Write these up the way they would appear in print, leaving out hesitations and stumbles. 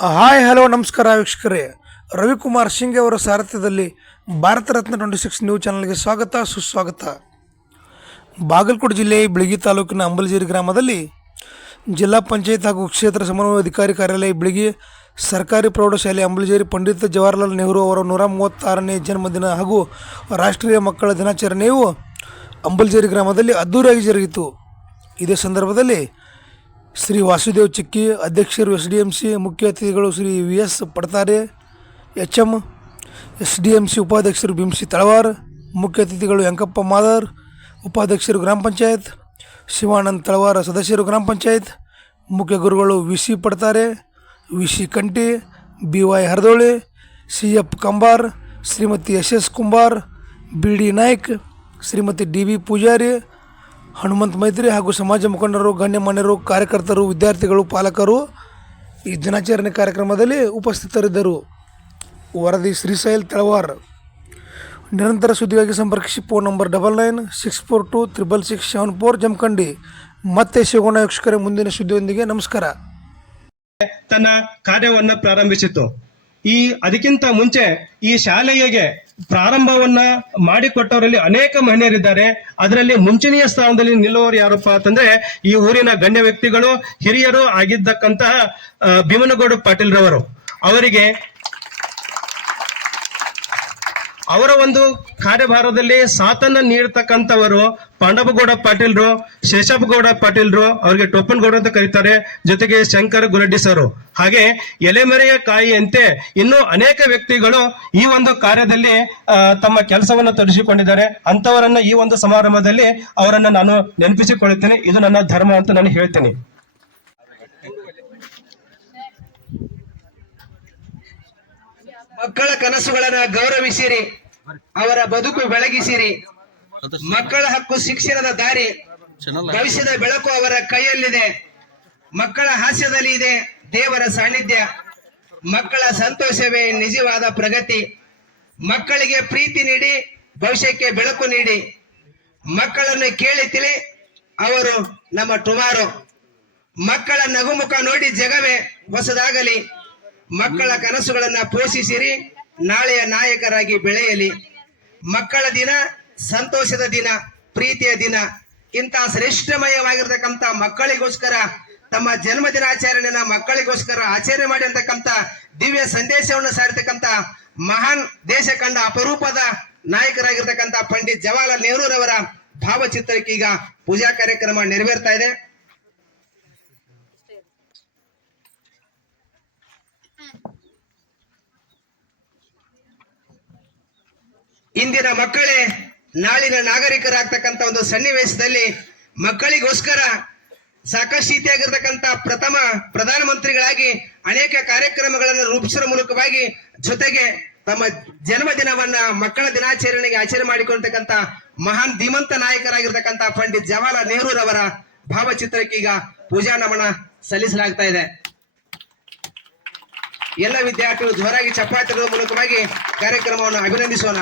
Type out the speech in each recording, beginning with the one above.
Hi hello ನಮಸ್ಕಾರ ವೀಕ್ಷಕರೇ. ರವಿಕುಮಾರ್ ಸಿಂಗ್ ಅವರ ಸಾರಥ್ಯದಲ್ಲಿ ಭಾರತ ರತ್ನ 26 ನ್ಯೂಸ್ ಚಾನಲ್ಗೆ ಸ್ವಾಗತ ಸುಸ್ವಾಗತ. ಬಾಗಲಕೋಟೆ ಜಿಲ್ಲೆಯ ಬಿಳಗಿ ತಾಲೂಕಿನ ಅಂಬಲಜೇರಿ ಗ್ರಾಮದಲ್ಲಿ ಜಿಲ್ಲಾ ಪಂಚಾಯತ್ ಹಾಗೂ ಕ್ಷೇತ್ರ ಸಮನ್ವಯ ಅಧಿಕಾರಿ ಕಾರ್ಯಾಲಯ ಬಿಳಗಿ ಸರ್ಕಾರಿ ಪ್ರೌಢಶಾಲೆ ಅಂಬಲಜೇರಿ ಪಂಡಿತ್ ಜವಾಹರಲಾಲ್ ನೆಹರು ಅವರ 136ನೇ ಜನ್ಮದಿನ ಹಾಗೂ ರಾಷ್ಟ್ರೀಯ ಮಕ್ಕಳ ದಿನಾಚರಣೆಯು ಅಂಬಲಜೇರಿ ಗ್ರಾಮದಲ್ಲಿ ಅದ್ದೂರಿಯಾಗಿ ಜರುಗಿತು. ಇದೇ ಸಂದರ್ಭದಲ್ಲಿ ಶ್ರೀ ವಾಸುದೇವ್ ಚಿಕ್ಕಿ ಅಧ್ಯಕ್ಷರು, SDMC ಮುಖ್ಯ ಅತಿಥಿಗಳು ಶ್ರೀ VS ಪಡ್ತಾರೆ HM, SDMC ಉಪಾಧ್ಯಕ್ಷರು ಭೀಮ್ಸಿ ತಳವಾರ್, ಮುಖ್ಯ ಅತಿಥಿಗಳು ಯಂಕಪ್ಪ ಮಾದರ್, ಉಪಾಧ್ಯಕ್ಷರು ಗ್ರಾಮ ಪಂಚಾಯತ್, ಶಿವಾನಂದ್ ತಳವಾರ ಸದಸ್ಯರು ಗ್ರಾಮ ಪಂಚಾಯತ್, ಮುಖ್ಯ ಗುರುಗಳು VC ಪಡ್ತಾರೆ, VC Kanti, BY ಹರದೋಳಿ, CF Kambar, Shrimati SS Kumbar, BD Naik, Shrimati DB Poojary, Hanumanth ಮೈತ್ರಿ ಹಾಗೂ ಸಮಾಜ ಮುಖಂಡರು, ಗಣ್ಯಮಾನ್ಯರು, ಕಾರ್ಯಕರ್ತರು, ವಿದ್ಯಾರ್ಥಿಗಳು, ಪಾಲಕರು ಈ ದಿನಾಚರಣೆ ಕಾರ್ಯಕ್ರಮದಲ್ಲಿ ಉಪಸ್ಥಿತರಿದ್ದರು. ವರದಿ ಶ್ರೀಶೈಲ್ ತಳವಾರ್. ನಿರಂತರ ಸುದ್ದಿಗಾಗಿ ಸಂಪರ್ಕಿಸಿ ಫೋನ್ ನಂಬರ್ 9964266674 ಜಮಖಂಡಿ. ಮತ್ತೆ ಸಿಗೋಣ ವೀಕ್ಷಕರೇ ಮುಂದಿನ ಸುದ್ದಿಯೊಂದಿಗೆ. ನಮಸ್ಕಾರ. ತನ್ನ ಕಾರ್ಯವನ್ನ ಪ್ರಾರಂಭಿಸಿತು. ಅದಕ್ಕಿಂತ ಮುಂಚೆ ಈ ಶಾಲೆಗೆ ಪ್ರಾರಂಭವನ್ನ ಮಾಡಿಕೊಟ್ಟವರಲ್ಲಿ ಅನೇಕ ಮಹಿಳೆಯರಿದ್ದಾರೆ. ಅದರಲ್ಲಿ ಮುಂಚೂಣಿಯ ಸ್ಥಾನದಲ್ಲಿ ನಿಲ್ಲುವವರು ಯಾರಪ್ಪ ಅಂತಂದ್ರೆ ಈ ಊರಿನ ಗಣ್ಯ ವ್ಯಕ್ತಿಗಳು, ಹಿರಿಯರು ಆಗಿದ್ದಕ್ಕಂತಹ ಭೀಮನಗೌಡ ಪಾಟೀಲ್ ರವರು. ಅವರ ಒಂದು ಕಾರ್ಯಭಾರದಲ್ಲಿ ಸಾಥನ್ನ ನೀಡತಕ್ಕಂಥವರು ಪಾಂಡವಗೌಡ ಪಾಟೀಲ್ರು, ಶೇಷಪ್ಪಗೌಡ ಪಾಟೀಲ್ರು, ಅವ್ರಿಗೆ ಟೋಪನ್ಗೌಡ ಅಂತ ಕರೀತಾರೆ, ಜೊತೆಗೆ ಶಂಕರ್ ಗುರಡ್ಡಿ ಸರ್, ಹಾಗೆ ಎಲೆಮರೆಯ ಕಾಯಿಯಂತೆ ಇನ್ನೂ ಅನೇಕ ವ್ಯಕ್ತಿಗಳು ಈ ಒಂದು ಕಾರ್ಯದಲ್ಲಿ ತಮ್ಮ ಕೆಲಸವನ್ನು ತೊಡಗಿಸಿಕೊಂಡಿದ್ದಾರೆ. ಅಂತವರನ್ನ ಈ ಒಂದು ಸಮಾರಂಭದಲ್ಲಿ ಅವರನ್ನ ನಾನು ನೆನಪಿಸಿಕೊಳ್ಳುತ್ತೇನೆ. ಇದು ನನ್ನ ಧರ್ಮ ಅಂತ ನಾನು ಹೇಳ್ತೇನೆ. ಮಕ್ಕಳ ಕನಸುಗಳನ್ನ ಗೌರವಿಸಿರಿ, ಅವರ ಬದುಕು ಬೆಳಗಿಸಿರಿ. ಮಕ್ಕಳ ಹಕ್ಕು ಶಿಕ್ಷಣದ ದಾರಿ, ಭವಿಷ್ಯದ ಬೆಳಕು ಅವರ ಕೈಯಲ್ಲಿದೆ. ಮಕ್ಕಳ ಹಾಸ್ಯದಲ್ಲಿ ಇದೆ ದೇವರ ಸಾನ್ನಿಧ್ಯ. ಮಕ್ಕಳ ಸಂತೋಷವೇ ನಿಜವಾದ ಪ್ರಗತಿ. ಮಕ್ಕಳಿಗೆ ಪ್ರೀತಿ ನೀಡಿ, ಭವಿಷ್ಯಕ್ಕೆ ಬೆಳಕು ನೀಡಿ. ಮಕ್ಕಳನ್ನು ಕೇಳಿ ತಿಳಿ, ಅವರು ನಮ್ಮ ಟುಮಾರೋ. ಮಕ್ಕಳ ನಗುಮುಖ ನೋಡಿ ಜಗವೇ ಹೊಸದಾಗಲಿ. ಮಕ್ಕಳ ಕನಸುಗಳನ್ನ ಪೋಷಿಸಿರಿ, ನಾಳೆಯ ನಾಯಕರಾಗಿ ಬೆಳೆಯಲಿ. ಮಕ್ಕಳ ದಿನ ಸಂತೋಷದ ದಿನ, ಪ್ರೀತಿಯ ದಿನ. ಇಂತಹ ಶ್ರೇಷ್ಠಮಯವಾಗಿರ್ತಕ್ಕಂಥ ಮಕ್ಕಳಿಗೋಸ್ಕರ ತಮ್ಮ ಜನ್ಮ ದಿನಾಚರಣೆಯನ್ನ ಮಕ್ಕಳಿಗೋಸ್ಕರ ಆಚರಣೆ ಮಾಡಿರ್ತಕ್ಕಂಥ ದಿವ್ಯ ಸಂದೇಶವನ್ನು ಸಾರಿರ್ತಕ್ಕಂಥ ಮಹಾನ್ ದೇಶ ಕಂಡ ಅಪರೂಪದ ನಾಯಕರಾಗಿರ್ತಕ್ಕಂಥ ಪಂಡಿತ್ ಜವಾಹರಲಾಲ್ ನೆಹರೂರವರ ಭಾವಚಿತ್ರಕ್ಕೆ ಈಗ ಪೂಜಾ ಕಾರ್ಯಕ್ರಮ ನೆರವೇರ್ತಾ ಇದೆ. ಇಂದಿನ ಮಕ್ಕಳೇ ನಾಳಿನ ನಾಗರಿಕರಾಗ್ತಕ್ಕಂಥ ಒಂದು ಸನ್ನಿವೇಶದಲ್ಲಿ ಮಕ್ಕಳಿಗೋಸ್ಕರ ಸಾಕಷ್ಟು ರೀತಿಯಾಗಿರ್ತಕ್ಕಂಥ ಪ್ರಥಮ ಪ್ರಧಾನಮಂತ್ರಿಗಳಾಗಿ ಅನೇಕ ಕಾರ್ಯಕ್ರಮಗಳನ್ನು ರೂಪಿಸುವ ಮೂಲಕವಾಗಿ ಜೊತೆಗೆ ತಮ್ಮ ಜನ್ಮದಿನವನ್ನ ಮಕ್ಕಳ ದಿನಾಚರಣೆಗೆ ಆಚರಣೆ ಮಾಡಿಕೊಳ್ತಕ್ಕಂಥ ಮಹಾನ್ ಧೀಮಂತ ನಾಯಕರಾಗಿರ್ತಕ್ಕಂಥ ಪಂಡಿತ್ ಜವಾಹರಲಾಲ್ ನೆಹರೂರವರ ಭಾವಚಿತ್ರಕ್ಕೆ ಈಗ ಪೂಜಾ ನಮನ ಸಲ್ಲಿಸಲಾಗ್ತಾ ಇದೆ. ಎಲ್ಲ ವಿದ್ಯಾರ್ಥಿಗಳು ಜೋರಾಗಿ ಚಪ್ಪಾಳೆಗಳ ಮೂಲಕವಾಗಿ ಕಾರ್ಯಕ್ರಮವನ್ನು ಅಭಿನಂದಿಸೋಣ.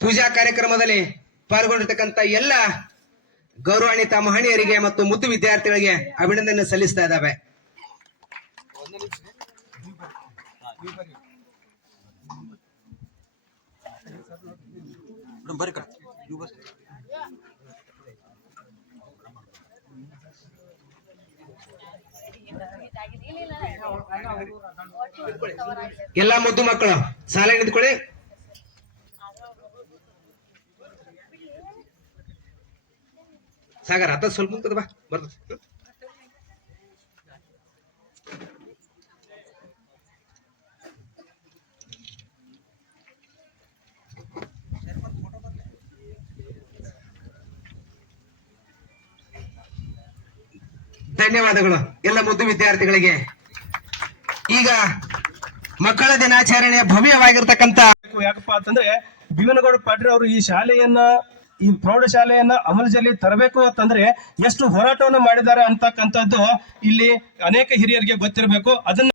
ಪೂಜಾ ಕಾರ್ಯಕ್ರಮದಲ್ಲಿ ಪಾಲ್ಗೊಂಡಿರ್ತಕ್ಕಂಥ ಎಲ್ಲ ಗೌರವಾನ್ವಿತ ಮಹನೀಯರಿಗೆ ಮತ್ತು ಮುದ್ದು ವಿದ್ಯಾರ್ಥಿಗಳಿಗೆ ಅಭಿನಂದನೆ ಸಲ್ಲಿಸ್ತಾ ಇದ್ದಾವೆ. ಎಲ್ಲ ಮುದ್ದು ಮಕ್ಕಳು ಸಾಲ ನಿಂತ್ಕೊಳ್ಳಿ. ಸಾಗರ ಅತ್ತ ಸ್ವಲ್ಪ ಮುಂದೆ ಬಾ, ಬರ್ತದೆ. ಧನ್ಯವಾದಗಳು ಎಲ್ಲ ಮುದ್ದು ವಿದ್ಯಾರ್ಥಿಗಳಿಗೆ. ಈಗ ಮಕ್ಕಳ ದಿನಾಚರಣೆಯ ಭವ್ಯವಾಗಿರ್ತಕ್ಕಂಥ ಯಾಕಪ್ಪ ಅಂತಂದ್ರೆ ಭೀಮನಗೌಡ ಪಾಟೀಲ್ ಅವರು ಈ ಶಾಲೆಯನ್ನ ಈ ಪ್ರೌಢಶಾಲೆಯನ್ನ ಅಮಲು ತರಬೇಕು ಅಂತಂದ್ರೆ ಎಷ್ಟು ಹೋರಾಟವನ್ನು ಮಾಡಿದ್ದಾರೆ ಅಂತಕ್ಕಂಥದ್ದು ಇಲ್ಲಿ ಅನೇಕ ಹಿರಿಯರಿಗೆ ಗೊತ್ತಿರಬೇಕು. ಅದನ್ನ